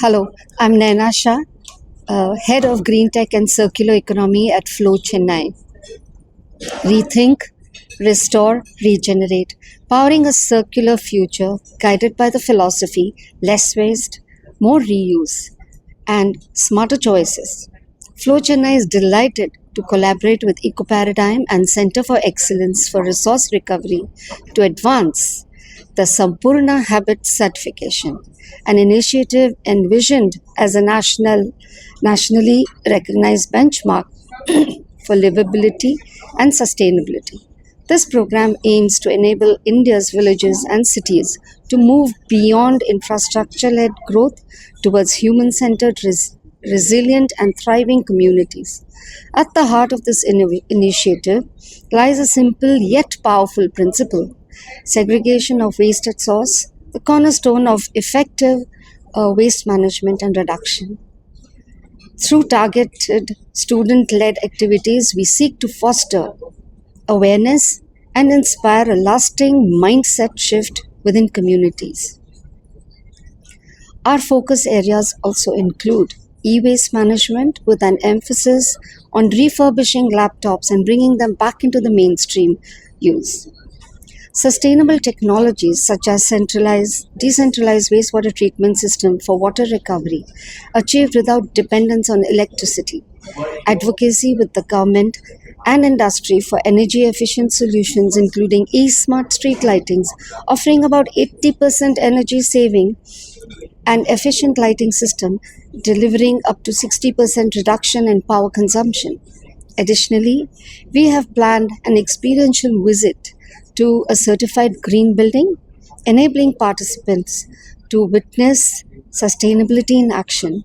Hello, I'm Naina Shah, Head of Green Tech and Circular Economy at Flow Chennai. Rethink, restore, regenerate, powering a circular future guided by the philosophy less waste, more reuse, and smarter choices. Flow Chennai is delighted to collaborate with EcoParadigm and Center for Excellence for Resource Recovery to advance the Sampurna Habit Certification, an initiative envisioned as a nationally recognized benchmark for livability and sustainability. This program aims to enable India's villages and cities to move beyond infrastructure led growth towards human centered, resilient, and thriving communities. At the heart of this initiative lies a simple yet powerful principle: segregation of waste at source, the cornerstone of effective waste management and reduction. Through targeted student led activities, we seek to foster awareness and inspire a lasting mindset shift within communities. Our focus areas also include e waste management with an emphasis on refurbishing laptops and bringing them back into the mainstream use. Sustainable technologies such as decentralized wastewater treatment system for water recovery achieved without dependence on electricity. Advocacy with the government and industry for energy efficient solutions including e-smart street lightings offering about 80% energy saving and efficient lighting system delivering up to 60% reduction in power consumption. Additionally, we have planned an experiential visit to a certified green building, enabling participants to witness sustainability in action.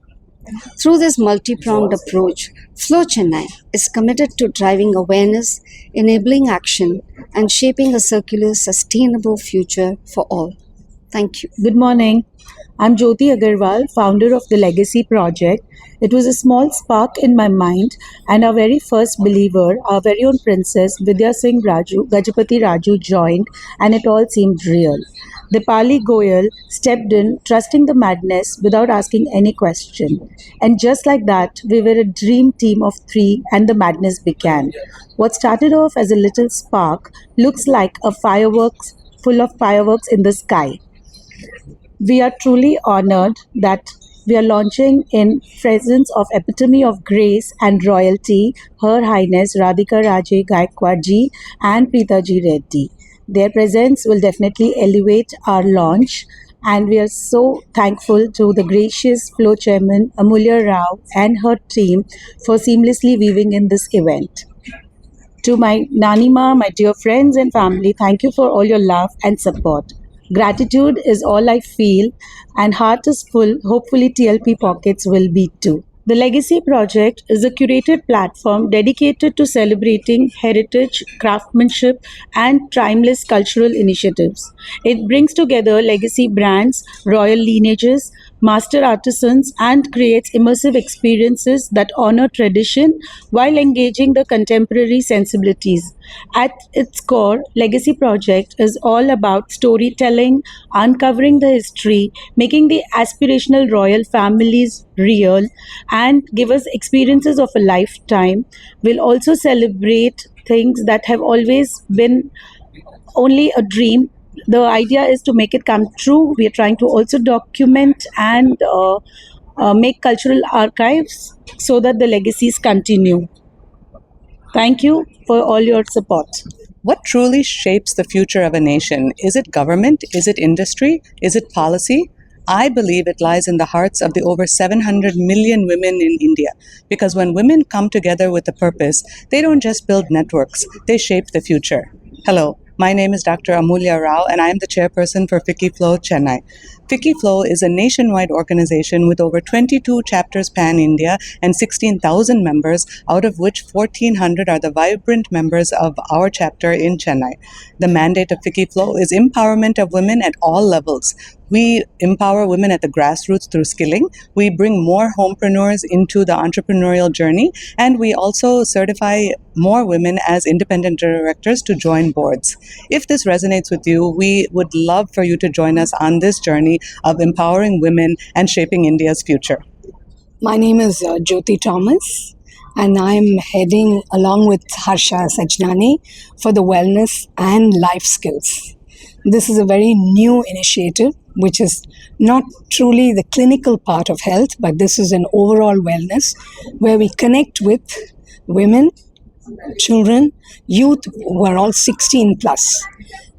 Through this multi pronged approach, Flow Chennai is committed to driving awareness, enabling action, and shaping a circular, sustainable future for all. Thank you. Good morning. I'm Jyoti Agarwal, founder of the Legacy Project. It was a small spark in my mind, and our very first believer, our very own princess Vidya Singh Gajapati Raju joined, and it all seemed real. Dipali Goyal stepped in, trusting the madness without asking any question. And just like that, we were a dream team of three, and the madness began. What started off as a little spark looks like a fireworks full of fireworks in the sky. We are truly honored that we are launching in presence of epitome of grace and royalty, Her Highness Radhika Raje Gaikwadji and Preetaji Reddy. Their presence will definitely elevate our launch, and we are so thankful to the gracious Flow Chairman Amulya Rao and her team for seamlessly weaving in this event. To my Nanima, my dear friends and family, thank you for all your love and support. Gratitude is all I feel, and heart is full. Hopefully, TLP pockets will be too. The Legacy Project is a curated platform dedicated to celebrating heritage, craftsmanship, and timeless cultural initiatives. It brings together legacy brands, royal lineages, master artisans, and creates immersive experiences that honor tradition while engaging the contemporary sensibilities. At its core, Legacy Project is all about storytelling, uncovering the history, making the aspirational royal families real, and give us experiences of a lifetime. We'll also celebrate things that have always been only a dream. The idea is to make it come true. We are trying to also document and make cultural archives so that the legacies continue. Thank you for all your support. What truly shapes the future of a nation? Is it government? Is it industry? Is it policy? I believe it lies in the hearts of the over 700 million women in India. Because when women come together with a purpose, they don't just build networks, they shape the future. Hello, my name is Dr. Amulya Rao, and I am the chairperson for FICCI Flow Chennai. FICCI Flow is a nationwide organization with over 22 chapters pan-India and 16,000 members, out of which 1,400 are the vibrant members of our chapter in Chennai. The mandate of FICCI Flow is empowerment of women at all levels. We empower women at the grassroots through skilling. We bring more homepreneurs into the entrepreneurial journey, and we also certify more women as independent directors to join boards. If this resonates with you, we would love for you to join us on this journey of empowering women and shaping India's future. My name is Jyoti Thomas, and I'm heading along with Harsha Sajnani for the wellness and life skills. This is a very new initiative, which is not truly the clinical part of health, but this is an overall wellness where we connect with women, children, youth who are all 16 plus.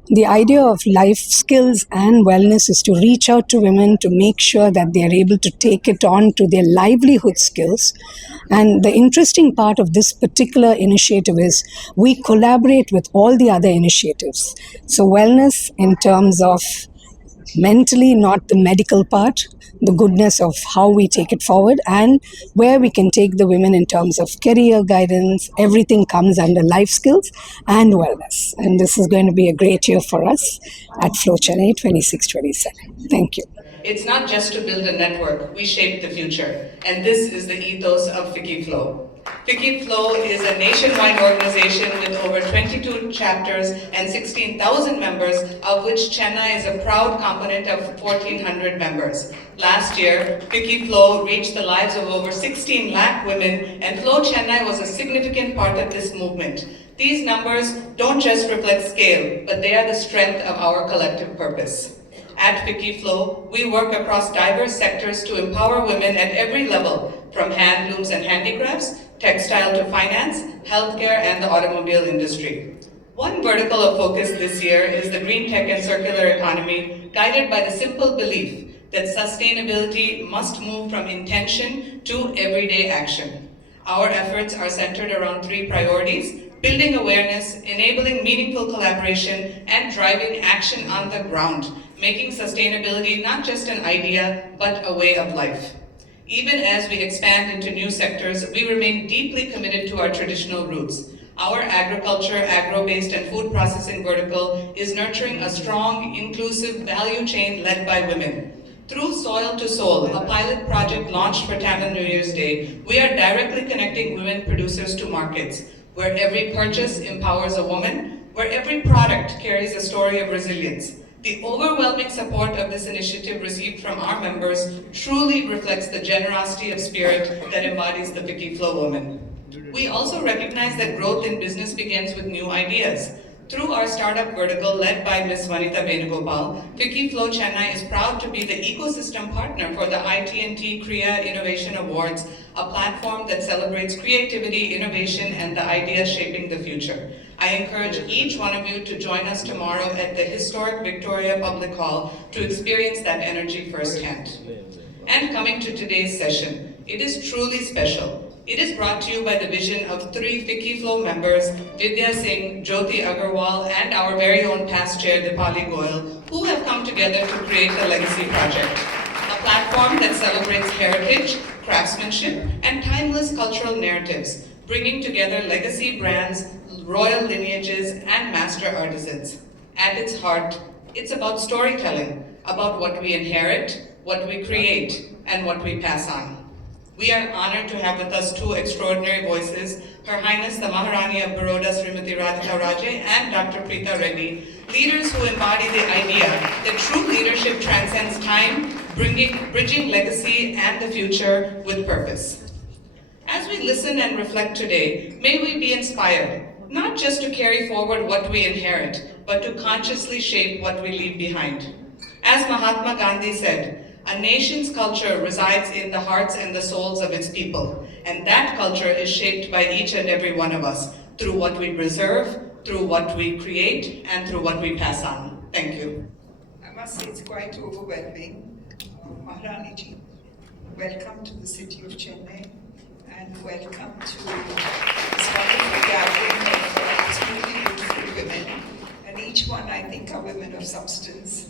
The idea of life skills and wellness is to reach out to women to make sure that they are able to take it on to their livelihood skills. And the interesting part of this particular initiative is we collaborate with all the other initiatives. So wellness in terms of mentally, not the medical part, the goodness of how we take it forward and where we can take the women in terms of career guidance. Everything comes under life skills and wellness. And this is going to be a great year for us at Flow Chennai 26-27. Thank you. It's not just to build a network, we shape the future. And this is the ethos of FICCI Flow. FICCI Flow is a nationwide organization with over 22 chapters and 16,000 members, of which Chennai is a proud component of 1,400 members. Last year, FICCI Flow reached the lives of over 16 lakh women, and Flow Chennai was a significant part of this movement. These numbers don't just reflect scale, but they are the strength of our collective purpose. At FICCI Flow, we work across diverse sectors to empower women at every level, from handlooms and handicrafts, textile to finance, healthcare, and the automobile industry. One vertical of focus this year is the green tech and circular economy, guided by the simple belief that sustainability must move from intention to everyday action. Our efforts are centered around three priorities: building awareness, enabling meaningful collaboration, and driving action on the ground, making sustainability not just an idea, but a way of life. Even as we expand into new sectors, we remain deeply committed to our traditional roots. Our agriculture, agro-based and food processing vertical is nurturing a strong, inclusive value chain led by women. Through Soil to Soul, a pilot project launched for Tamil New Year's Day, we are directly connecting women producers to markets, where every purchase empowers a woman, where every product carries a story of resilience. The overwhelming support of this initiative received from our members truly reflects the generosity of spirit that embodies the FICCI Flow woman. We also recognize that growth in business begins with new ideas. Through our startup vertical led by Ms. Vanita Venugopal, FICCI Flow Chennai is proud to be the ecosystem partner for the IT&T Kriya Innovation Awards, a platform that celebrates creativity, innovation, and the ideas shaping the future. I encourage each one of you to join us tomorrow at the historic Victoria Public Hall to experience that energy firsthand. And coming to today's session, it is truly special. It is brought to you by the vision of three FICCI Flow members, Vidya Singh, Jyoti Agarwal, and our very own past chair, Dipali Goyal, who have come together to create a legacy project. A platform that celebrates heritage, craftsmanship, and timeless cultural narratives, bringing together legacy brands, royal lineages, and master artisans. At its heart, it's about storytelling, about what we inherit, what we create, and what we pass on. We are honored to have with us two extraordinary voices, Her Highness the Maharani of Baroda, Srimati Radhika Raje, and Dr. Preeta Reddy, leaders who embody the idea that true leadership transcends time, bridging legacy and the future with purpose. As we listen and reflect today, may we be inspired, not just to carry forward what we inherit, but to consciously shape what we leave behind. As Mahatma Gandhi said, a nation's culture resides in the hearts and the souls of its people, and that culture is shaped by each and every one of us through what we preserve, through what we create, and through what we pass on. Thank you. I must say it's quite overwhelming. Maharani ji, welcome to the city of Chennai, and welcome to this wonderful gathering of extremely beautiful women. And each one, I think, are women of substance.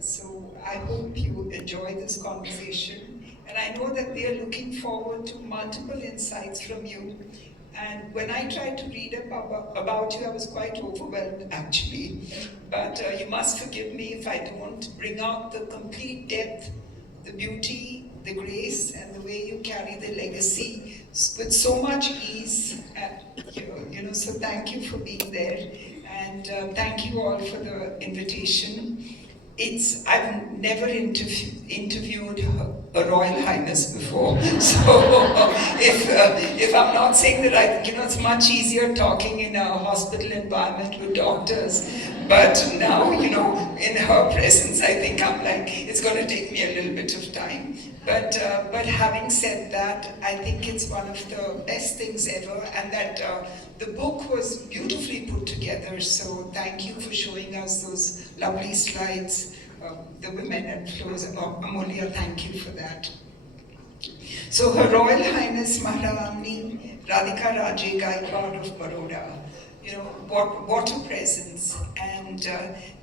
So I hope you enjoy this conversation. And I know that they are looking forward to multiple insights from you. And when I tried to read about you, I was quite overwhelmed, actually. but you must forgive me if I don't bring out the complete depth, the beauty, the grace, and the way you carry the legacy with so much ease. So thank you for being there, and thank you all for the invitation. I've never interviewed a Royal Highness before, so if I'm not saying that it's much easier talking in a hospital environment with doctors, but now in her presence, I think I'm like it's going to take me a little bit of time. But having said that, I think it's one of the best things ever, and that the book was beautifully put together. So thank you for showing us those lovely slides, the women and flows. Amulya, thank you for that. So Her Royal Highness Maharani Radhika Raje Gaikwad of Baroda, what a presence. And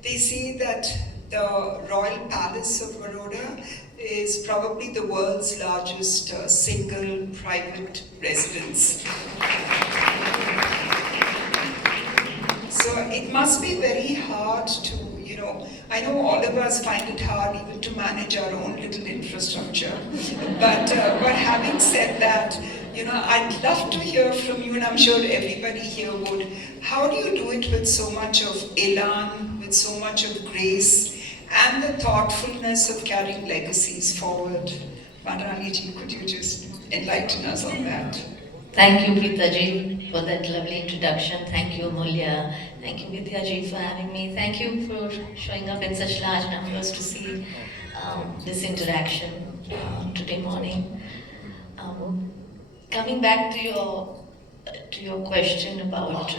they say that the Royal Palace of Baroda is probably the world's largest single private residence. So it must be very hard to, I know all of us find it hard even to manage our own little infrastructure. But having said that, I'd love to hear from you, and I'm sure everybody here would. How do you do it with so much of elan, with so much of grace, and the thoughtfulness of carrying legacies forward? Maharani ji, could you just enlighten us on that? Thank you, Preeta ji, for that lovely introduction. Thank you, Amulya. Thank you, Vidya ji, for having me. Thank you for showing up in such large numbers to see this interaction today morning. Coming back to your question about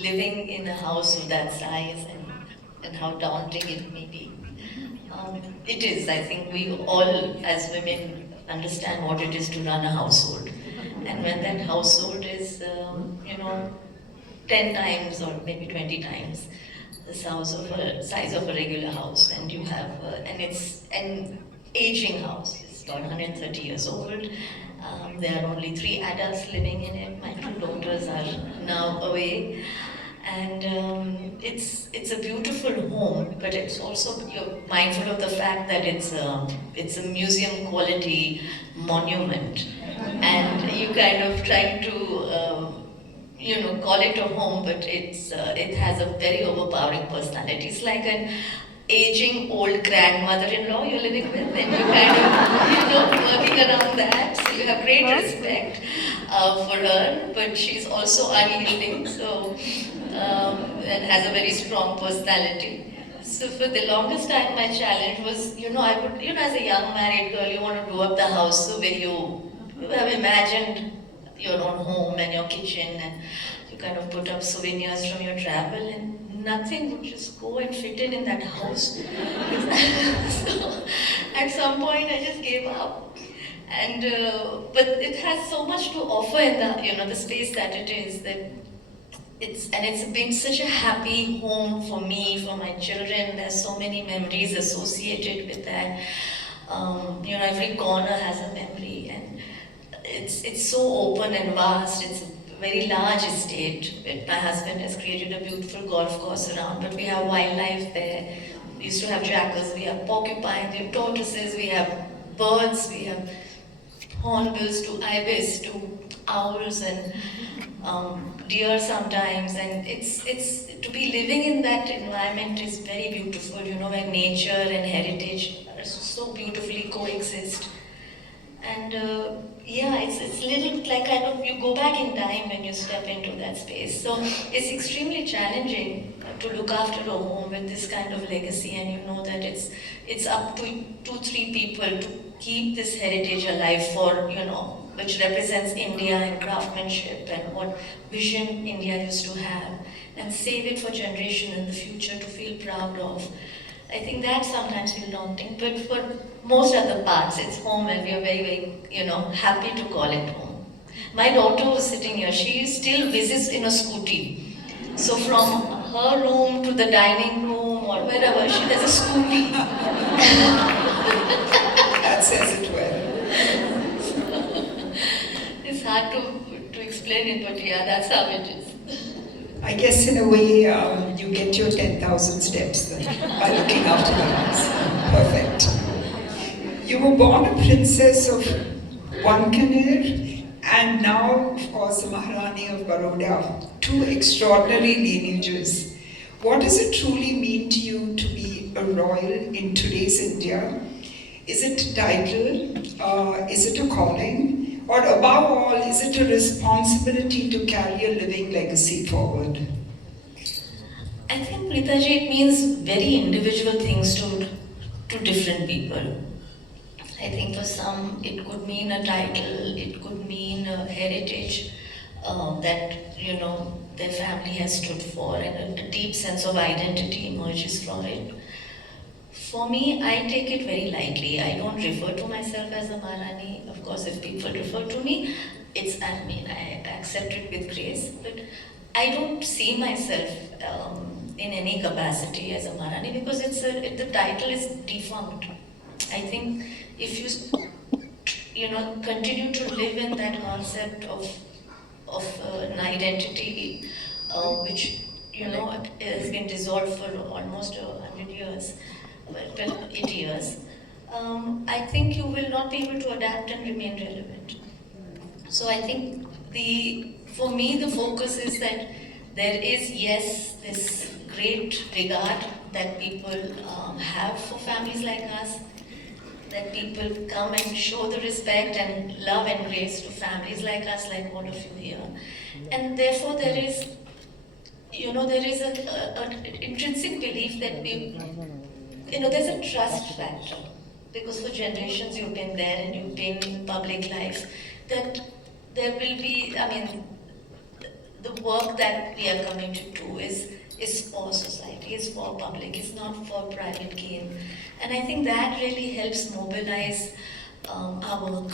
living in a house of that size and how daunting it may be. It is. I think we all, as women, understand what it is to run a household. And when that household is, 10 times or maybe 20 times the size of a regular house, and you have, and it's an aging house, it's about 130 years old. There are only 3 adults living in it. My 2 daughters are now away. And it's a beautiful home, but it's also, you're mindful of the fact that it's a museum quality monument, and you kind of trying to call it a home, but it has a very overpowering personality. It's like an aging old grandmother-in-law you're living with, and you kind of working around that. So you have great respect for her, but she's also unyielding. So. And has a very strong personality. So for the longest time, my challenge was, I would, as a young married girl, you want to do up the house so where you have imagined your own home and your kitchen, and you kind of put up souvenirs from your travel, and nothing would just go and fit in that house. So at some point, I just gave up. And but it has so much to offer in the space that it is, that it's been such a happy home for me, for my children. There's so many memories associated with that. Every corner has a memory, and it's so open and vast. It's a very large estate. My husband has created a beautiful golf course around, but we have wildlife there. We used to have jackals, we have porcupines, we have tortoises, we have birds, we have hornbills to ibis to owls and deer sometimes, and it's to be living in that environment is very beautiful, where nature and heritage are so beautifully coexist. And it's little like kind of you go back in time when you step into that space. So it's extremely challenging to look after a home with this kind of legacy, and that it's up to 2-3 people to keep this heritage alive for which represents India and craftsmanship and what vision India used to have, and save it for generation in the future to feel proud of. I think that sometimes feels daunting, but for most other parts, it's home, and we are very, very, happy to call it home. My daughter was sitting here. She still visits in a scooty. So from her room to the dining room or wherever, there's a scooty. That says it well. It's hard to explain it, but yeah, that's how it is. I guess in a way you get your 10,000 steps then by looking after the house. Perfect. You were born a princess of Wankaner and now, of course, the Maharani of Baroda. Two extraordinary lineages. What does it truly mean to you to be a royal in today's India? Is it a title? Is it a calling? Or above all, is it a responsibility to carry a living legacy forward? I think, Neetaji, it means very individual things to different people. I think for some it could mean a title, it could mean a heritage that their family has stood for, and a deep sense of identity emerges from it. For me, I take it very lightly. I don't refer to myself as a Maharani. Of course, if people refer to me, I accept it with grace. But I don't see myself in any capacity as a Maharani because the title is defunct. I think if you continue to live in that concept of an identity which has been dissolved for almost 100 years, well, 80 years, I think you will not be able to adapt and remain relevant. So I think for me the focus is that there is, yes, this great regard that people have for families like us, that people come and show the respect and love and grace to families like us, like all of you here. And therefore there is an intrinsic belief that there's a trust factor. Because for generations you've been there and you've been in public life, that there will be, the work that we are coming to do is for society, is for public, is not for private gain. And I think that really helps mobilize our work.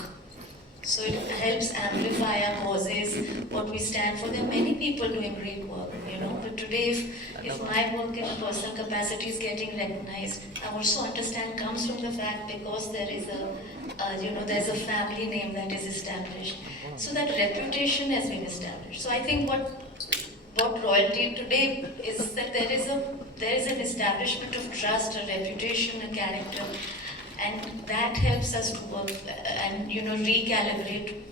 So it helps amplify our causes, what we stand for. There are many people doing great work, but today if my work in a personal capacity is getting recognized, I also understand comes from the fact because there is there's a family name that is established. So that reputation has been established. So I think what royalty today is that there is an establishment of trust, a reputation, a character, and that helps us to work and recalibrate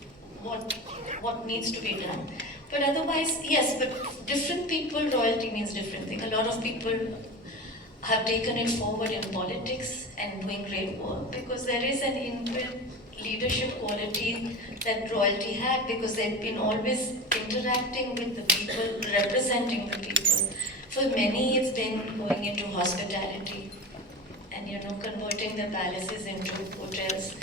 what needs to be done. But otherwise, yes, but different people, royalty means different thing. A lot of people have taken it forward in politics and doing great work because there is an inbuilt leadership quality that royalty had because they've been always interacting with the people, representing the people. For many, it's been going into hospitality and converting the palaces into hotels,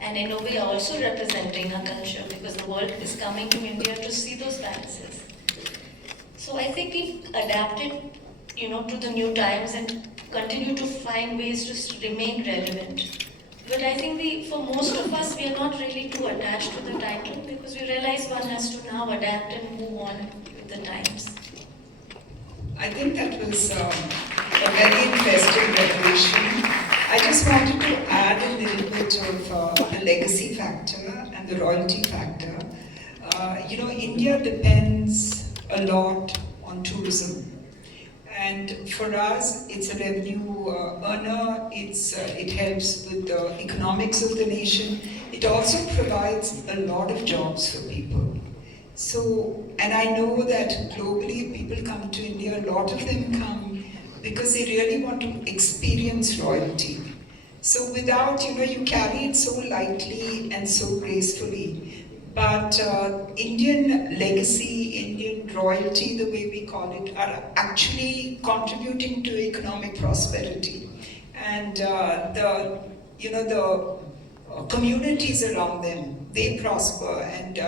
and in a way also representing our culture because the world is coming to India to see those palaces. So I think we've adapted to the new times and continue to find ways to remain relevant. But I think for most of us, we are not really too attached to the title because we realize one has to now adapt and move on with the times. I think that was a very interesting revelation. I just wanted to add a little bit of the legacy factor and the royalty factor. India depends a lot on tourism. And for us, it's a revenue earner, it helps with the economics of the nation. It also provides a lot of jobs for people. So, and I know that globally people come to India, a lot of them come because they really want to experience royalty. So without, you carry it so lightly and so gracefully. But Indian legacy, Indian royalty, the way we call it, are actually contributing to economic prosperity. And the communities around them, they prosper, and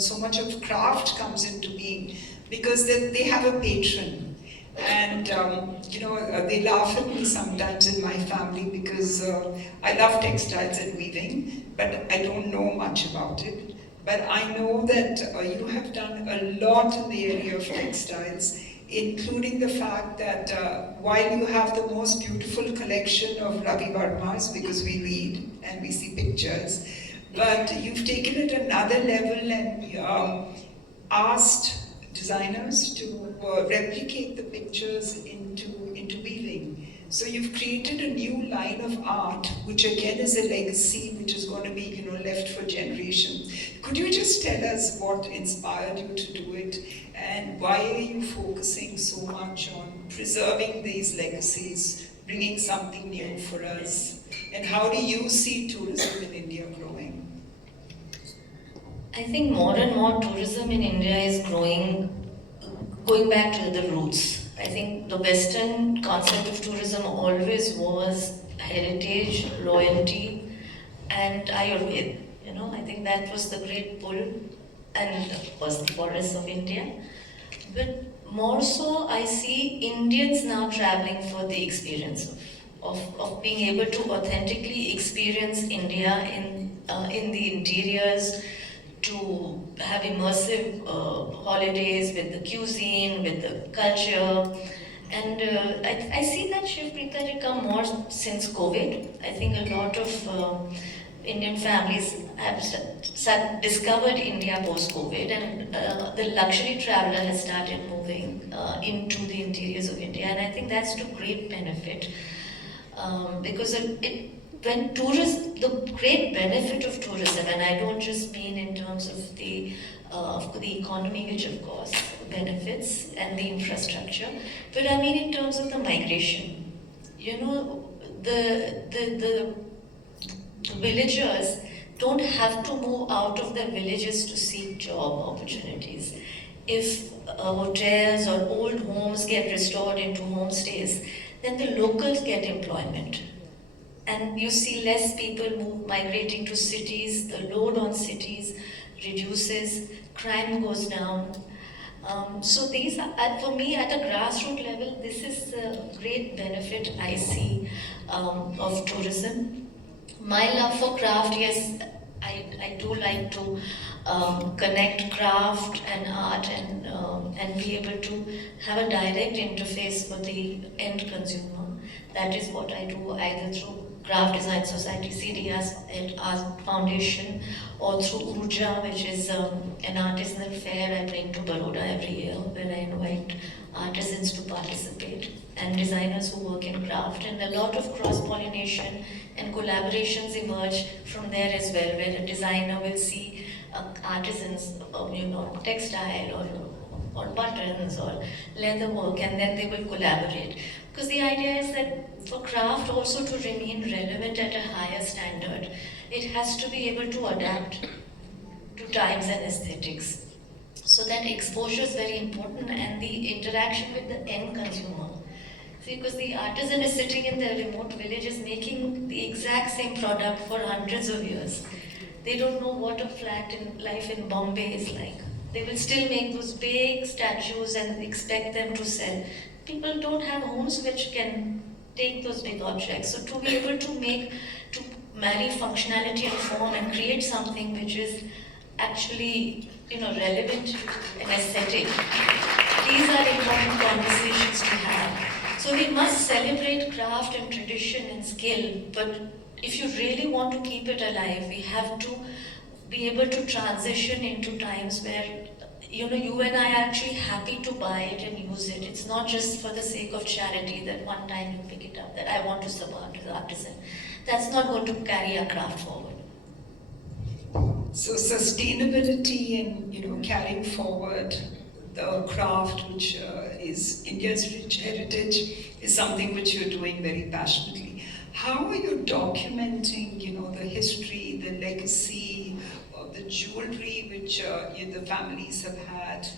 so much of craft comes into being because they have a patron. And they laugh at me sometimes in my family because I love textiles and weaving, but I don't know much about it. But I know that you have done a lot in the area of textiles, including the fact that while you have the most beautiful collection of Ravi Varmas, because we read and we see pictures, but you've taken it another level and asked designers to replicate the pictures into weaving. So you've created a new line of art, which again is a legacy, which is going to be left for generations. Could you just tell us what inspired you to do it, and why are you focusing so much on preserving these legacies, bringing something new for us, and how do you see tourism in India growing? I think more and more tourism in India is growing, going back to the roots. I think the Western concept of tourism always was heritage, royalty, and Ayurveda. I think that was the great pull, and of course the forests of India. But more so, I see Indians now traveling for the experience of being able to authentically experience India in the interiors, to have immersive holidays with the cuisine, with the culture. And I see that shift, Preeta, come more since COVID. I think a lot of Indian families have discovered India post-COVID, and the luxury traveler has started moving into the interiors of India, and I think that's to great benefit. Because when tourism, the great benefit of tourism, and I don't just mean in terms of the economy, which of course benefits, and the infrastructure, but I mean in terms of the migration. The villagers don't have to move out of their villages to seek job opportunities. If hotels or old homes get restored into homestays, then the locals get employment. And you see less people migrating to cities, the load on cities reduces, crime goes down. So these are, for me, at a grassroots level, this is the great benefit I see of tourism. My love for craft, yes, I do like to connect craft and art, and be able to have a direct interface for the end consumer. That is what I do, either through Craft Design Society, CDS Art Foundation, or through Urja, which is an artisanal fair I bring to Baroda every year, where I invite artisans to participate and designers who work in craft, and a lot of cross-pollination and collaborations emerge from there as well, where a designer will see artisans, textile or buttons or leather work, and then they will collaborate. Because the idea is that for craft also to remain relevant at a higher standard, it has to be able to adapt to times and aesthetics. So that exposure is very important, and the interaction with the end consumer. See, because the artisan is sitting in their remote villages making the exact same product for hundreds of years. They don't know what a flat in life in Bombay is like. They will still make those big statues and expect them to sell. People don't have homes which can take those big objects. So to be able to marry functionality and form and create something which is actually relevant and aesthetic, these are important conversations to have. So we must celebrate craft and tradition and skill, but if you really want to keep it alive, we have to be able to transition into times where you and I are actually happy to buy it and use it. It's not just for the sake of charity that one time you pick it up, that I want to support the artisan. That's not going to carry our craft forward. So sustainability and carrying forward the craft, which is India's rich heritage, is something which you're doing very passionately. How are you documenting, the history, the legacy, the jewelry which the families have had,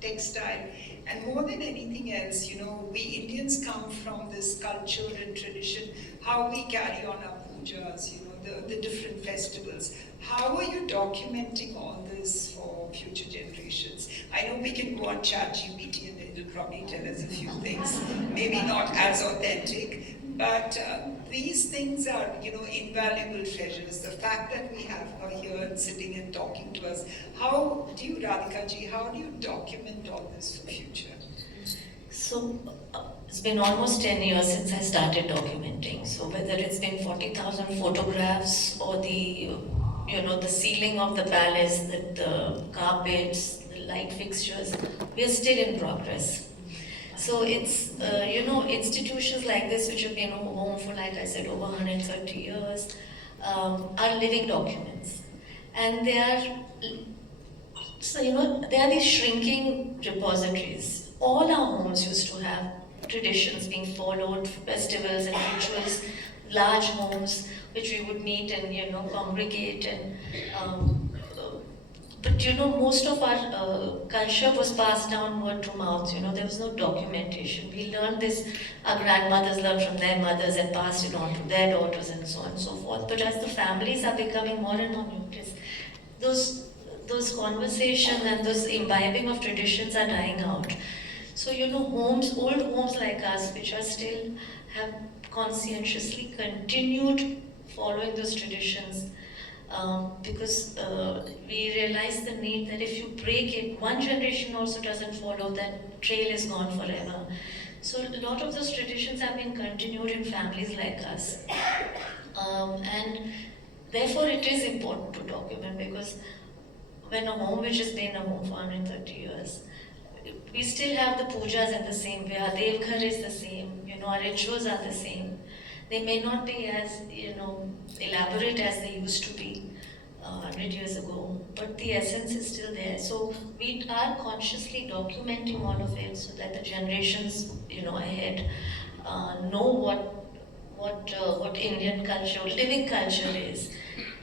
textile, and more than anything else, we Indians come from this culture and tradition, how we carry on our pujas, the different festivals. How are you documenting all this for future generations? I know we can go on ChatGPT and it'll probably tell us a few things, maybe not as authentic, but these things are, invaluable treasures. The fact that we have her here and sitting and talking to us, how do you, Radhika ji, how do you document all this for future? So it's been almost 10 years since I started documenting. So whether it's been 40,000 photographs or the ceiling of the palace, the carpets, the light fixtures. We are still in progress. So it's, institutions like this, which have been home for, like I said, over 130 years, are living documents. And they are, they are these shrinking repositories. All our homes used to have traditions being followed, festivals and rituals, large homes which we would meet and, congregate and but most of our culture was passed down word to mouth. There was no documentation. We learned this, our grandmothers learned from their mothers and passed it on to their daughters and so on and so forth. But as the families are becoming more and more numerous, those conversations and those imbibing of traditions are dying out. So homes, old homes like us, which are still have conscientiously continued following those traditions, because we realize the need that if you break it, one generation also doesn't follow, that trail is gone forever. So a lot of those traditions have been continued in families like us. And therefore it is important to document, because when a home which has been a home for 130 years, we still have the pujas in the same way, our devghar is the same, our rituals are the same. They may not be as, elaborate as they used to be 100 years ago, but the essence is still there. So we are consciously documenting all of it so that the generations, ahead know what Indian culture, living culture is,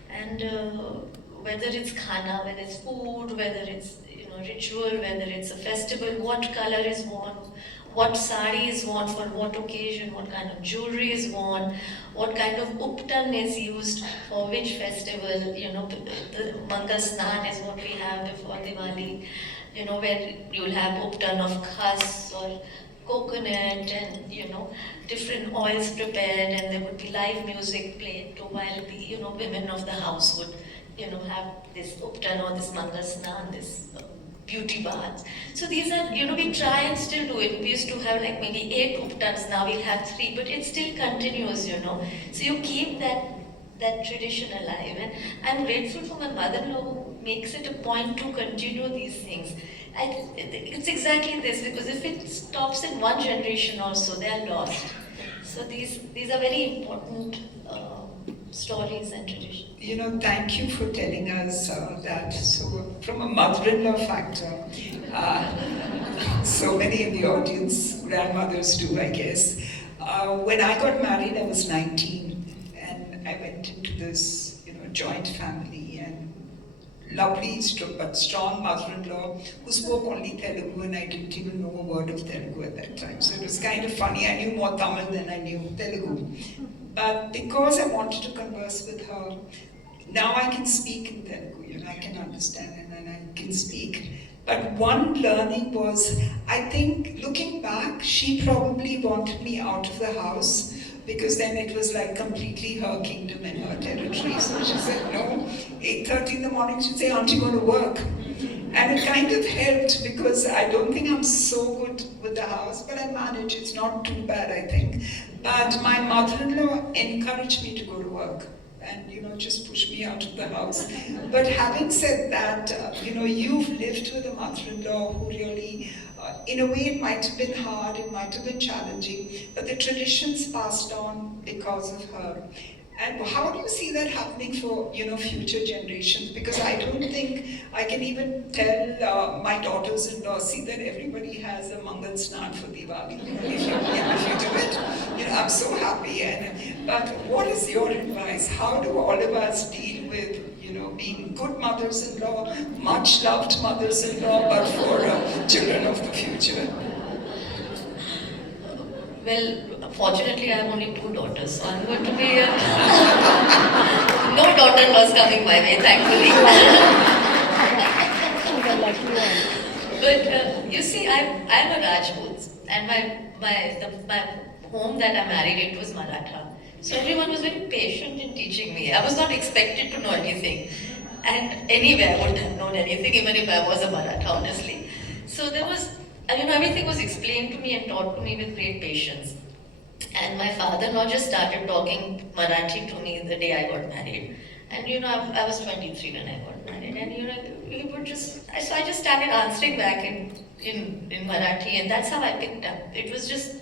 and whether it's khana, whether it's food, whether it's ritual, whether it's a festival, what color is worn, what sari is worn for what occasion, what kind of jewelry is worn, what kind of uptan is used for which festival. The Mangal Snan is what we have before Diwali, where you'll have uptan of khas or coconut and different oils prepared, and there would be live music played to while the women of the house would have this uptan or this Mangal Snan, this beauty baths. So these are, we try and still do it. We used to have like maybe 8 uptans, now we'll have 3, but it still continues, So you keep that tradition alive. And I'm grateful for my mother-in-law who makes it a point to continue these things. It's exactly this, because if it stops in one generation also, they are lost. So these are very important stories and traditions. Thank you for telling us that. So, from a mother-in-law factor, so many in the audience, grandmothers do, I guess. When I got married, I was 19, and I went into this, joint family, and lovely but strong mother-in-law who spoke only Telugu, and I didn't even know a word of Telugu at that time. So it was kind of funny. I knew more Tamil than I knew Telugu. But because I wanted to converse with her, now I can speak in Telugu, I can understand and I can speak. But one learning was, I think, looking back, she probably wanted me out of the house, because then it was like completely her kingdom and her territory. So she said, no, 8:30 in the morning, she'd say, aren't you going to work? And it kind of helped, because I don't think I'm so good with the house, but I manage. It's not too bad, I think. But my mother-in-law encouraged me to go to work and, just push me out of the house. But having said that, you've lived with a mother-in-law who really, in a way it might have been hard, it might have been challenging, but the traditions passed on because of her. And how do you see that happening for future generations? Because I don't think I can even tell my daughters-in-law, see that everybody has a Mangal Snan for Diwali. If you do it, I'm so happy. But what is your advice? How do all of us deal with being good mothers-in-law, much loved mothers-in-law, but for children of the future? Well, fortunately, I have only 2 daughters, so I'm going to be no daughter-in-laws coming my way, thankfully. But you see, I'm a Rajput, and my home that I married into was Maratha. So everyone was very patient in teaching me. I was not expected to know anything, and anyway, I wouldn't have known anything, even if I was a Maratha, honestly. So there was, everything was explained to me and taught to me with great patience. And my father-in-law just started talking Marathi to me the day I got married. And I was 23 when I got married, and he would so I just started answering back in Marathi, and that's how I picked up. It was just,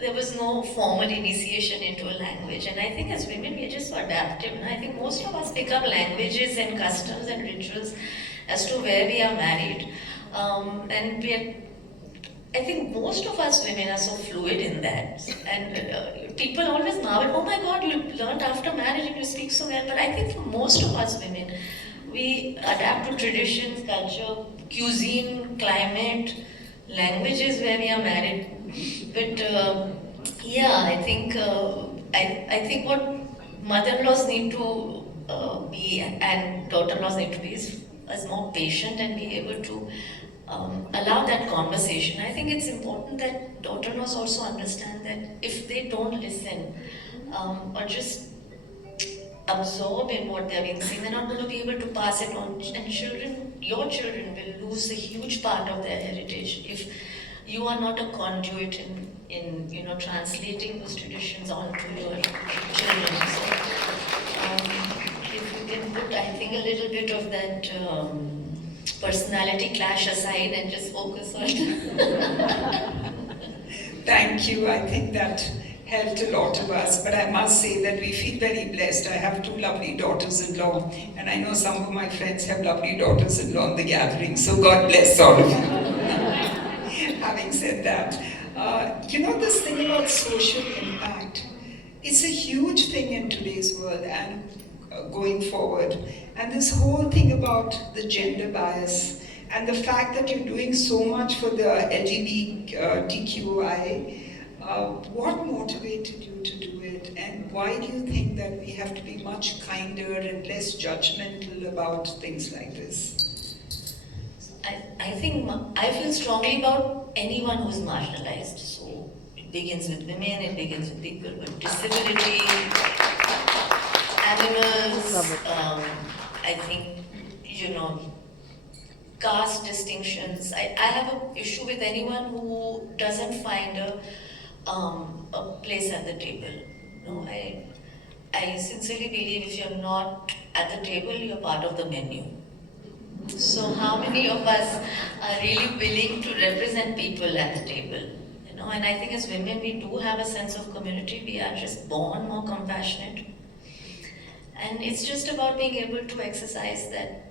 there was no formal initiation into a language, and I think as women we are just so adaptive. And I think most of us pick up languages and customs and rituals as to where we are married, and I think most of us women are so fluid in that, and people always marvel, oh my God, you learned after marriage and you speak so well. But I think for most of us women, we adapt to traditions, culture, cuisine, climate, languages where we are married. But yeah, I think what mother-in-laws need to be and daughter-in-laws need to be is more patient and be able to allow that conversation. I think it's important that daughter-in-laws also understand that if they don't listen or just absorb in what they're being seen, they're not going to be able to pass it on. And your children will lose a huge part of their heritage if you are not a conduit in translating those traditions onto your children. So if you can put, I think, a little bit of that personality clash aside and just focus on. Thank you. I think that helped a lot of us, but I must say that we feel very blessed. I have two lovely daughters-in-law, and I know some of my friends have lovely daughters-in-law in the gathering, so God bless all of you. Having said that, this thing about social impact, it's a huge thing in today's world and going forward. And this whole thing about the gender bias and the fact that you're doing so much for the LGBTQI, what motivated you to do it, and why do you think that we have to be much kinder and less judgmental about things like this? I think I feel strongly about anyone who's marginalized. So it begins with women, it begins with people with disability, animals, I think, caste distinctions. I have an issue with anyone who doesn't find a place at the table. I sincerely believe if you're not at the table, you're part of the menu. So how many of us are really willing to represent people at the table? And I think as women, we do have a sense of community. We are just born more compassionate. And it's just about being able to exercise that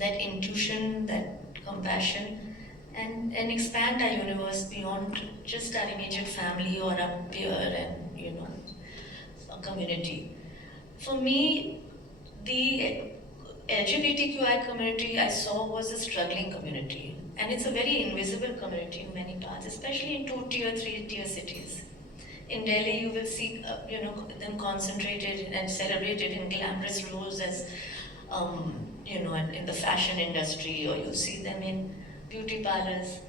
intuition, that compassion, and expand our universe beyond just our immediate family or our peer and a community. For me, the LGBTQI community I saw was a struggling community, and it's a very invisible community in many parts, especially in 2 tier, 3 tier cities. In Delhi, you will see them concentrated and celebrated in glamorous roles as in the fashion industry, or you'll see them in beauty parlors.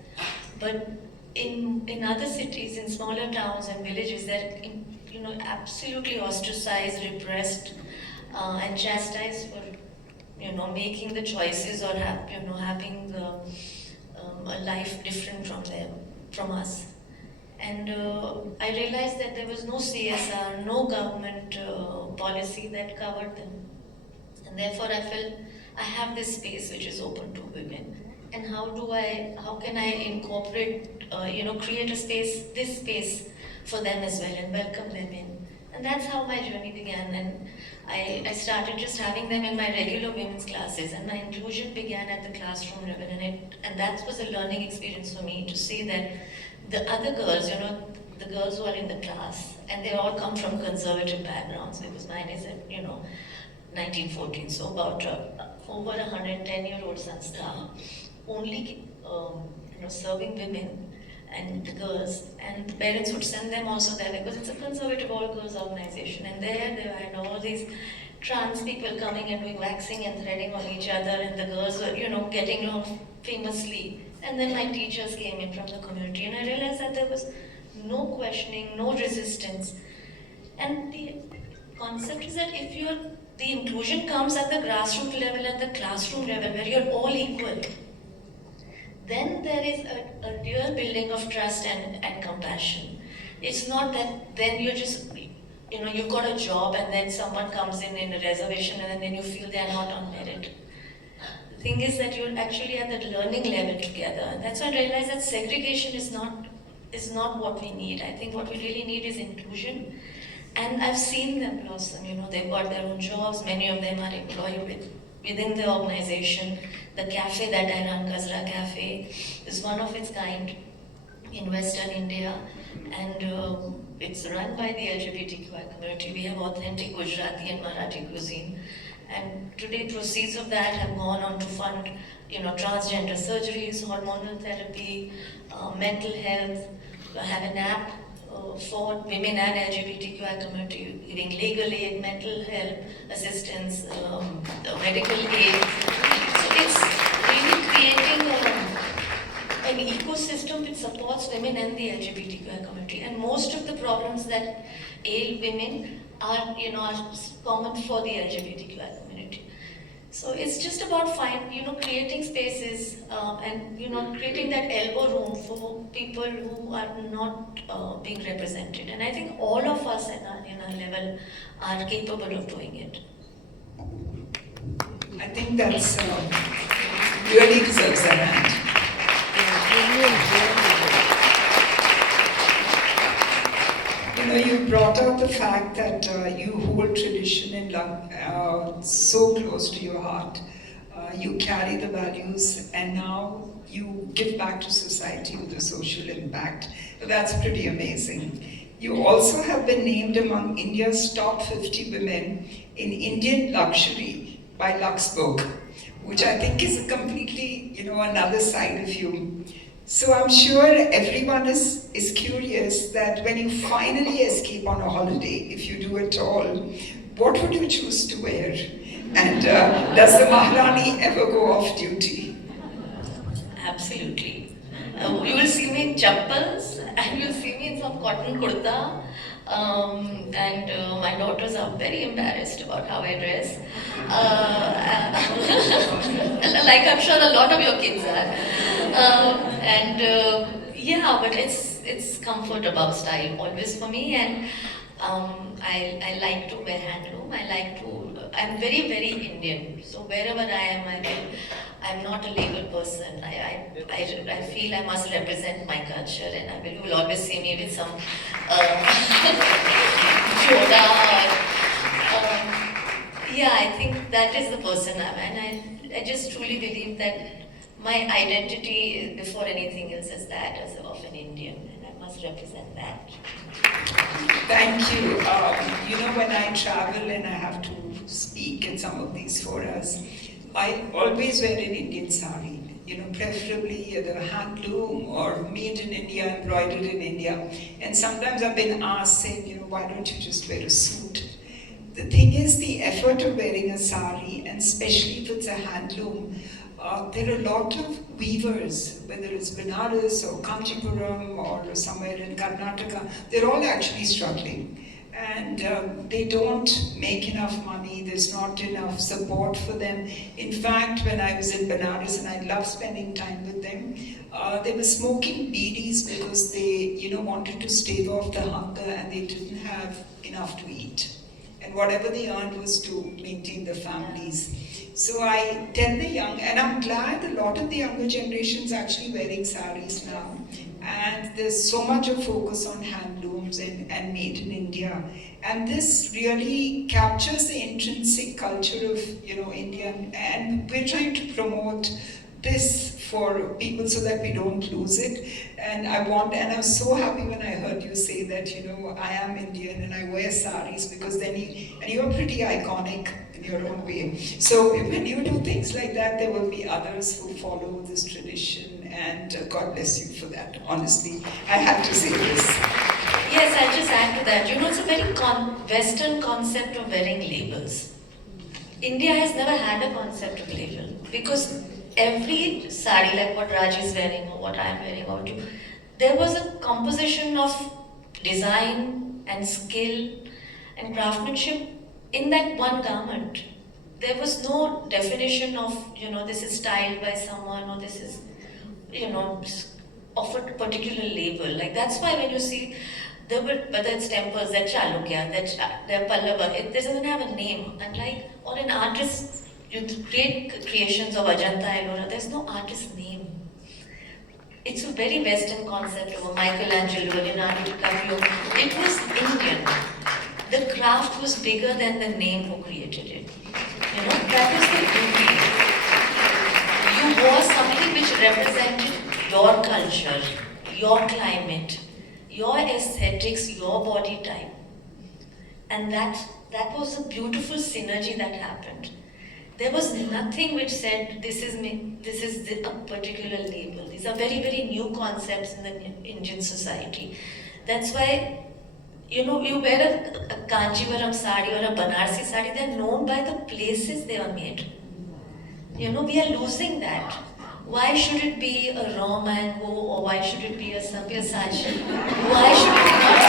But in other cities, in smaller towns and villages, they're absolutely ostracized, repressed, and chastised for making the choices or having a life different from us. And I realized that there was no CSR, no government policy that covered them. And therefore I felt I have this space which is open to women. And how can I incorporate, create this space for them as well and welcome them in. And that's how my journey began. And I started just having them in my regular women's classes, and my inclusion began at the classroom level. And that was a learning experience for me to see that the other girls, the girls who are in the class, and they all come from conservative backgrounds, because mine is at, 1914, so about over 110-year-old Sanstha, only, serving women and girls, and the parents would send them also there because it's a conservative all-girls organization. And there they had all these trans people coming and doing waxing and threading on each other, and the girls were, getting along famously. And then my teachers came in from the community, and I realized that there was no questioning, no resistance. And the concept is that the inclusion comes at the grassroots level, at the classroom level, where you're all equal. Then there is a real building of trust and compassion. It's not that then you're just you've got a job and then someone comes in a reservation and then you feel they are not on merit. The thing is that you're actually at the learning level together. And that's why I realized that segregation is not what we need. I think what we really need is inclusion. And I've seen them blossom, they've got their own jobs, many of them are employed within the organization. The cafe that I run, Kazra Cafe, is one of its kind in Western India, and it's run by the LGBTQI community. We have authentic Gujarati and Marathi cuisine, and today proceeds of that have gone on to fund, transgender surgeries, hormonal therapy, mental health. I have an app for women and LGBTQI community, giving legal aid, mental health assistance, medical aid. So it's really creating an ecosystem which supports women and the LGBTQI community. And most of the problems that ail women are common for the LGBTQI community. So it's just about creating spaces and creating that elbow room for people who are not being represented. And I think all of us in our level are capable of doing it. I think that's really deserves a hand. You brought out the fact that you hold tradition in so close to your heart. You carry the values and now you give back to society with a social impact. That's pretty amazing. You also have been named among India's top 50 women in Indian luxury by Lux Book, which I think is a completely, another side of you. So I'm sure everyone is curious that when you finally escape on a holiday, if you do at all, what would you choose to wear? And does the Maharani ever go off duty? Absolutely. You will see me in chappals and you'll see me in some cotton kurta. And my daughters are very embarrassed about how I dress. Like I'm sure a lot of your kids are. But it's comfort above style always for me, and I like to wear handloom. I'm very, very Indian. So wherever I am, I'm not a label person. I feel I must represent my culture, and you will always see me with some choda. I think that is the person I am, and I just truly believe that my identity, before anything else, is that of an Indian, and I must represent that. Thank you. When I travel and I have to speak at some of these forums, I always wear an Indian sari. Preferably either handloom or made in India, embroidered in India. And sometimes I've been asked, saying, why don't you just wear a suit? The thing is, the effort of wearing a sari, and especially if it's a handloom, there are a lot of weavers, whether it's Benares or Kanchipuram or somewhere in Karnataka, they're all actually struggling. And they don't make enough money, there's not enough support for them. In fact, when I was in Benares, and I loved spending time with them, they were smoking beedis because they wanted to stave off the hunger and they didn't have enough to eat. And whatever they earned was to maintain the families. So I tell the young, and I'm glad a lot of the younger generations actually wearing saris now. And there's so much of focus on handlooms and made in India. And this really captures the intrinsic culture of India. And we're trying to promote this for people so that we don't lose it. And I was so happy when I heard you say that, I am Indian and I wear saris, because then you're pretty iconic in your own way. So when you do things like that, there will be others who follow this tradition, and God bless you for that. Honestly, I had to say this. Yes, I'll just add to that. It's a very Western concept of wearing labels. India has never had a concept of label, because every sari, like what Raj is wearing or what I am wearing, or you, there was a composition of design and skill and craftsmanship in that one garment. There was no definition of, this is styled by someone, or this is, of a particular label. Like, that's why when you see whether it's temples, they're Chalukya, they're Pallava, it doesn't have a name. Unlike, or an artist, you create creations of Ajanta, Ellora, there's no artist name. It's a very Western concept of Michelangelo, Leonardo DiCaprio. It was Indian. The craft was bigger than the name who created it. You know, that was the beauty. You wore something which represented your culture, your climate, your aesthetics, your body type. And that was a beautiful synergy that happened. There was nothing which said this is a particular label. These are very, very new concepts in the Indian society. That's why, you know, you wear a Kanjivaram sari or a Banarsi sari, they're known by the places they are made. You know, we are losing that. Why should it be a raw mango or why should it be a Sabyasachi? Why should it be not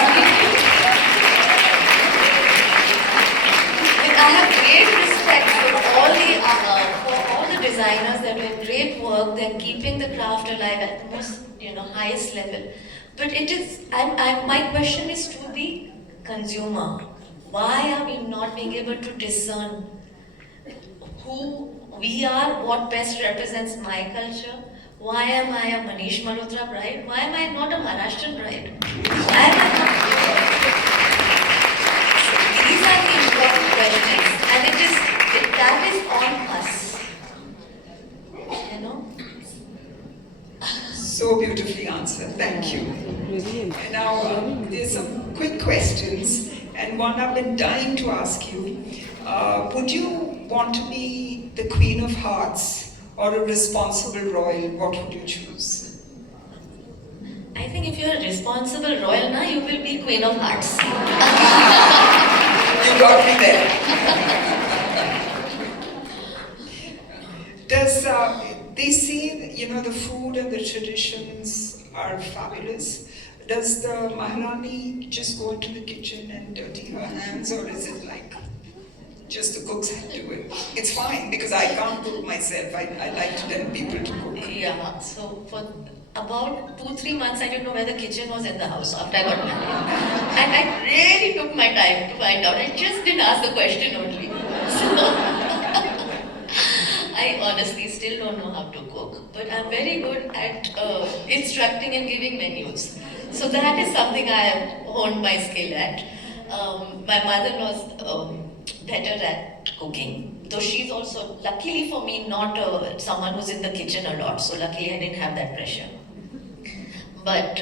I have great respect for all the designers that do great work. They're keeping the craft alive at the most, highest level. But it is. My question is to the consumer. Why are we not being able to discern who we are, what best represents my culture? Why am I a Manish Malhotra bride? Why am I not a Maharashtrian bride? Why am I not? These are the important questions, and that is on us. You know. So beautifully answered. Thank you. Now, there's some quick questions, and one I've been dying to ask you. Would you want to be the Queen of Hearts or a responsible royal? What would you choose? I think if you're a responsible royal now, you will be Queen of Hearts. You got me there. They say, the food and the traditions are fabulous. Does the Maharani just go into the kitchen and dirty her hands, or is it like just the cooks have to do it? It's fine because I can't cook myself. I like to tell people to cook. Yeah, so for about 2-3 months, I didn't know where the kitchen was in the house after I got married. And I really took my time to find out. I just didn't ask the question only. So I honestly still don't know how to cook, but I'm very good at instructing and giving menus. So that is something I have honed my skill at. My mother-in-law's better at cooking, though she's also, luckily for me, not someone who's in the kitchen a lot, so luckily I didn't have that pressure. But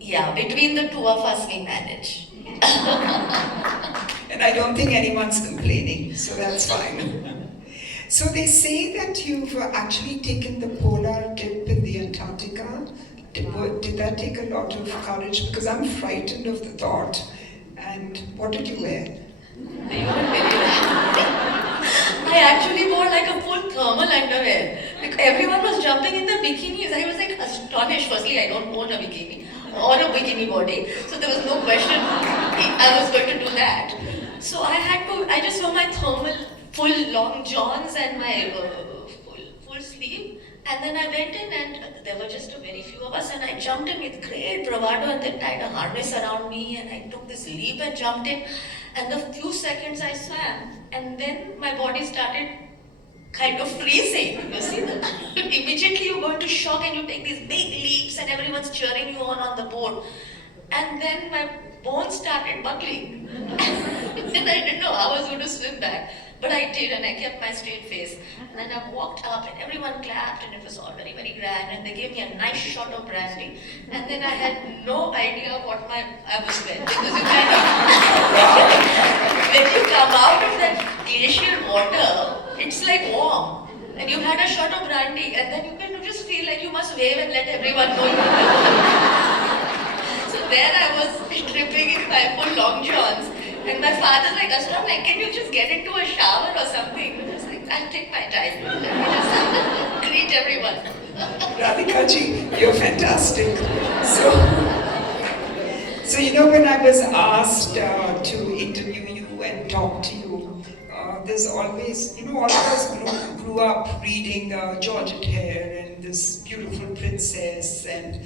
yeah, between the two of us, we manage. And I don't think anyone's complaining, so that's fine. So they say that you've actually taken the polar dip in the Antarctica. Did that take a lot of courage? Because I'm frightened of the thought. And what did you wear? You won't believe it. I actually wore like a full thermal underwear. Like everyone was jumping in the bikinis. I was like astonished. Firstly, I don't own a bikini or a bikini body, so there was no question I was going to do that. So I just wore my thermal full long johns and my full sleeve. And then I went in and there were just a very few of us and I jumped in with great bravado and they tied a harness around me and I took this leap and jumped in. And the few seconds I swam and then my body started kind of freezing. You see that? Immediately you go into shock and you take these big leaps and everyone's cheering you on the boat. And then my bones started buckling. And I didn't know how I was going to swim back. But I did and I kept my straight face. And then I walked up and everyone clapped and it was all very, very grand. And they gave me a nice shot of brandy. And then I had no idea what I was wet. Because you kind of, when you come out of that glacial water, it's like warm. And you had a shot of brandy and then you can just feel like you must wave and let everyone know. So there I was tripping in my full long johns. And my father's like, Ashram, can you just get into a shower or something? I was like, I'll take my time. Let me just greet everyone. Radhika ji, you're fantastic. So when I was asked to interview you and talk to you, there's always, all of us grew up reading Georgette Hare and this beautiful princess and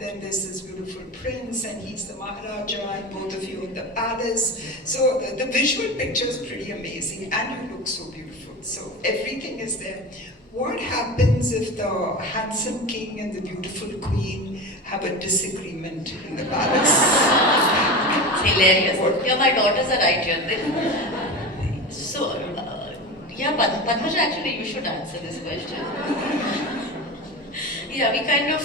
and then there's this beautiful prince, and he's the Maharaja, and both of you in the palace. So the visual picture is pretty amazing, and you look so beautiful. So everything is there. What happens if the handsome king and the beautiful queen have a disagreement in the palace? It's hilarious. What? Yeah, my daughters are right here. So, yeah, Padmaja, actually, you should answer this question. Yeah, we kind of,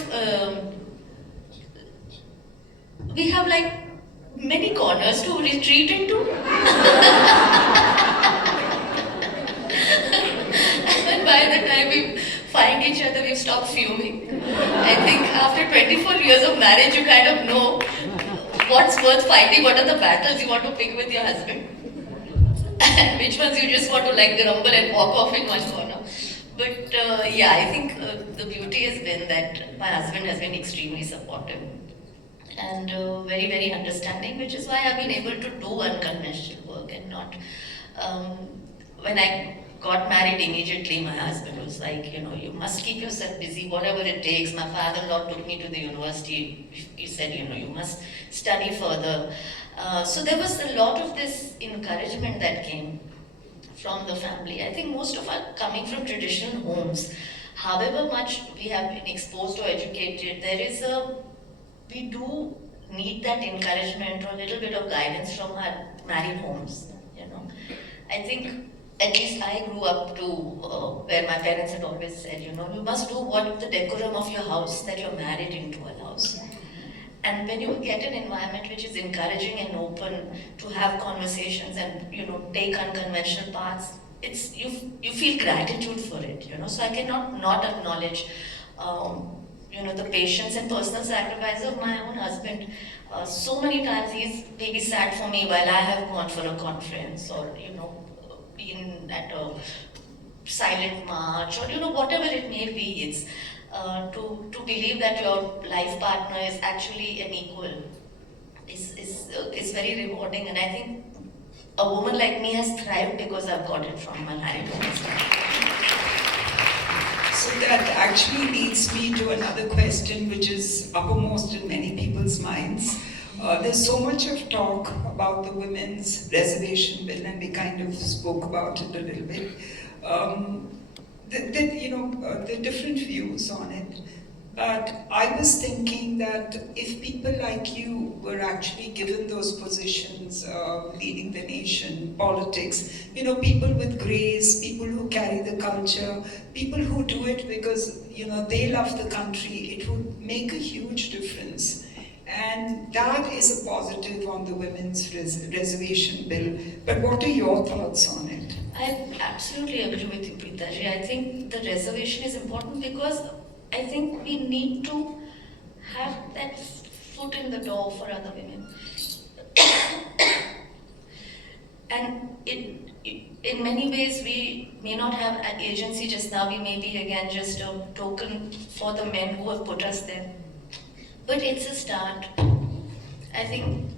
we have like many corners to retreat into. And by the time we find each other, we've stopped fuming. I think after 24 years of marriage, you kind of know what's worth fighting, what are the battles you want to pick with your husband, and which ones you just want to like grumble and walk off in one corner. But yeah, I think the beauty has been that my husband has been extremely supportive and very, very understanding, which is why I've been able to do unconventional work and not. When I got married immediately, my husband was like, you know, you must keep yourself busy, whatever it takes. My father-in-law took me to the university. He said, you know, you must study further. So there was a lot of this encouragement that came from the family. I think most of us coming from traditional homes, however much we have been exposed or educated, we do need that encouragement or a little bit of guidance from our married homes, you know. I think at least I grew up to where my parents had always said, you know, you must do what the decorum of your house that you're married into allows. And when you get an environment which is encouraging and open to have conversations and, you know, take unconventional paths, it's you feel gratitude for it, you know. So I cannot not acknowledge, you know, the patience and personal sacrifice of my own husband. So many times he's maybe sat for me while I have gone for a conference, or, you know, been at a silent march, or, you know, whatever it may be. It's to believe that your life partner is actually an equal is very rewarding, and I think a woman like me has thrived because I've got it from my married husband. So that actually leads me to another question which is uppermost in many people's minds. There's so much of talk about the women's reservation bill, and we kind of spoke about it a little bit. The different views on it. But I was thinking that if people like you were actually given those positions, leading the nation, politics, you know, people with grace, people who carry the culture, people who do it because, you know, they love the country, it would make a huge difference. And that is a positive on the women's reservation bill. But what are your thoughts on it? I absolutely agree with you, Preetaji. I think the reservation is important because I think we need to have that foot in the door for other women. And in many ways, we may not have an agency just now. We may be, again, just a token for the men who have put us there. But it's a start. I think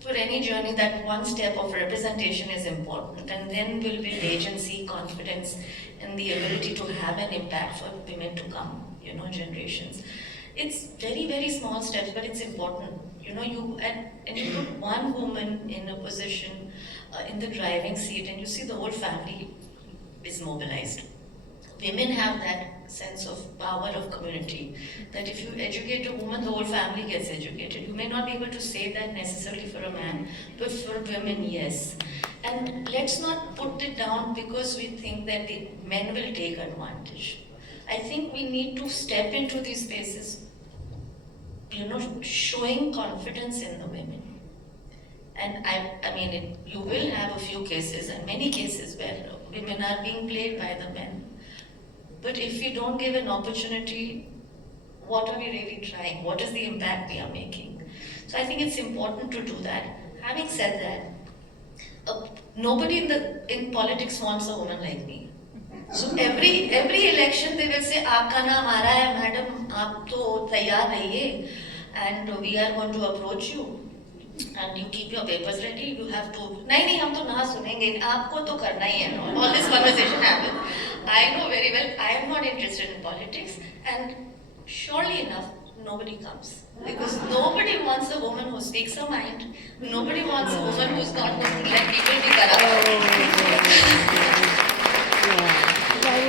for any journey, that one step of representation is important, and then will build agency, confidence, and the ability to have an impact for women to come, you know, generations. It's very, very small steps, but it's important. You know, you put one woman in a position in the driving seat, and you see the whole family is mobilized. Women have that sense of power of community, that if you educate a woman, the whole family gets educated. You may not be able to say that necessarily for a man, but for women, yes. And let's not put it down because we think that the men will take advantage. I think we need to step into these spaces, you know, showing confidence in the women. And I mean, you will have a few cases, and many cases, where women are being played by the men. But if we don't give an opportunity, what are we really trying? What is the impact we are making? So I think it's important to do that. Having said that, nobody in politics wants a woman like me. So every election they will say, "Aapka naam aa raha hai, madam, aap to taiyar rahiye, and we are going to approach you. And you keep your papers ready, you have to, nahi, hum to na sunenge, aapko to karna hi hai." All this conversation happens. I know very well I am not interested in politics, and surely enough, nobody comes. Because nobody wants a woman who speaks her mind. Nobody wants a woman who's not going to let people be corrupt.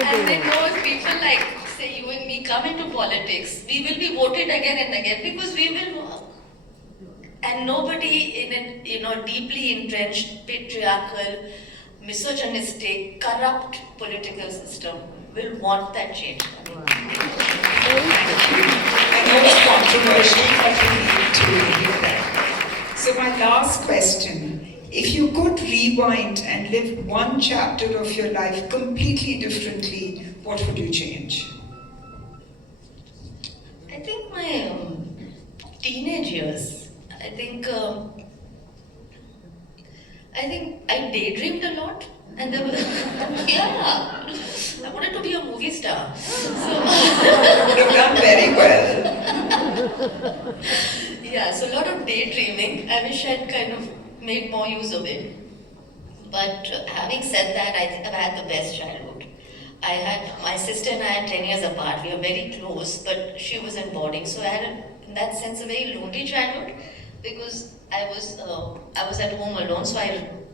And they know if people like, say, you and me come into politics, we will be voted again and again because we will work. And nobody in a deeply entrenched, patriarchal, misogynistic, corrupt political system will want that change. I know it's controversial, but we need to hear that. So my last question, if you could rewind and live one chapter of your life completely differently, what would you change? I think my teenage years. I think I daydreamed a lot, and there was yeah, I wanted to be a movie star. So You would have done very well. yeah, so a lot of daydreaming. I wish I'd kind of made more use of it. But having said that, I think I've had the best childhood. I had my sister and I are 10 years apart. We are very close, but she was in boarding, so I had, in that sense, a very lonely childhood because I was at home alone. So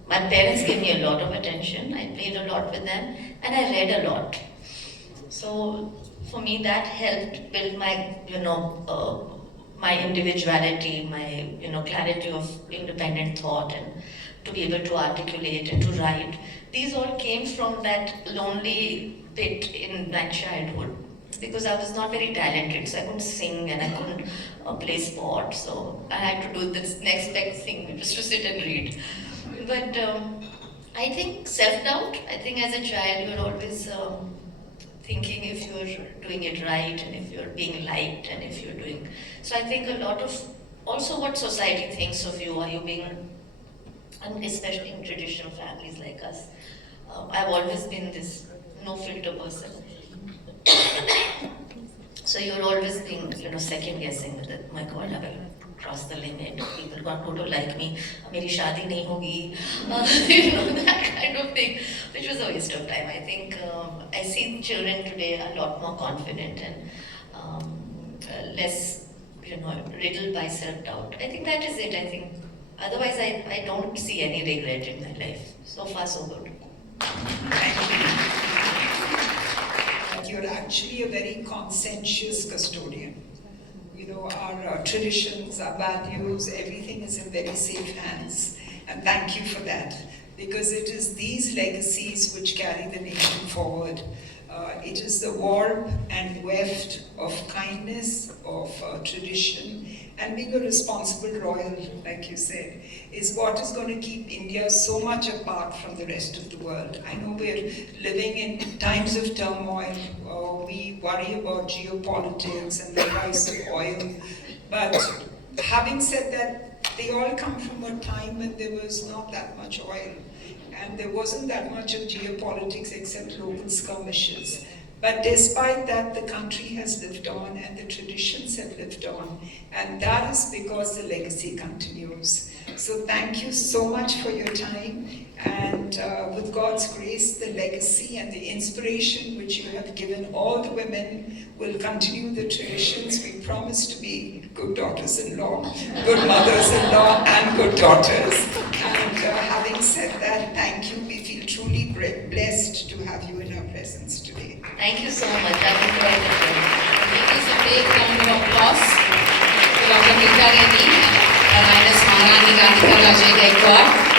my parents gave me a lot of attention. I played a lot with them, and I read a lot. So for me, that helped build my my individuality, my clarity of independent thought, and to be able to articulate and to write. These all came from that lonely pit in my childhood because I was not very talented, so I couldn't sing and I couldn't play sport. So I had to do this next best thing, which was to sit and read. But I think self-doubt. I think as a child you're always thinking if you're doing it right and if you're being liked and if you're doing. So I think a lot of also what society thinks of you. Are you being, and especially in traditional families like us, I've always been this no filter person. So you're always being, second guessing that, my God, I will cross the limit. People got to like me. Meri shaadi nahi hogi. That kind of thing, which was a waste of time. I think I see children today a lot more confident and less, riddled by self-doubt. I think that is it. I think otherwise I don't see any regret in my life. So far, so good. Thank you. You're actually a very conscientious custodian. Our traditions, our values, everything is in very safe hands. And thank you for that. Because it is these legacies which carry the nation forward. It is the warmth and weft of kindness, of tradition, and being a responsible royal, like you said, is what is going to keep India so much apart from the rest of the world. I know we're living in times of turmoil. We worry about geopolitics and the price of oil. But having said that, they all come from a time when there was not that much oil. And there wasn't that much of geopolitics except local skirmishes. But despite that, the country has lived on and the traditions have lived on. And that is because the legacy continues. So thank you so much for your time. And with God's grace, the legacy and the inspiration which you have given all the women will continue the traditions. We promise to be good daughters-in-law, good mothers-in-law, and good daughters. And having said that, thank you. We feel truly blessed to have you in our presence today. Thank you so much. I've enjoyed the journey. It is a big round of applause to Dr. Geeta Reddy and Maharani Radhika Rajay Gaikwad.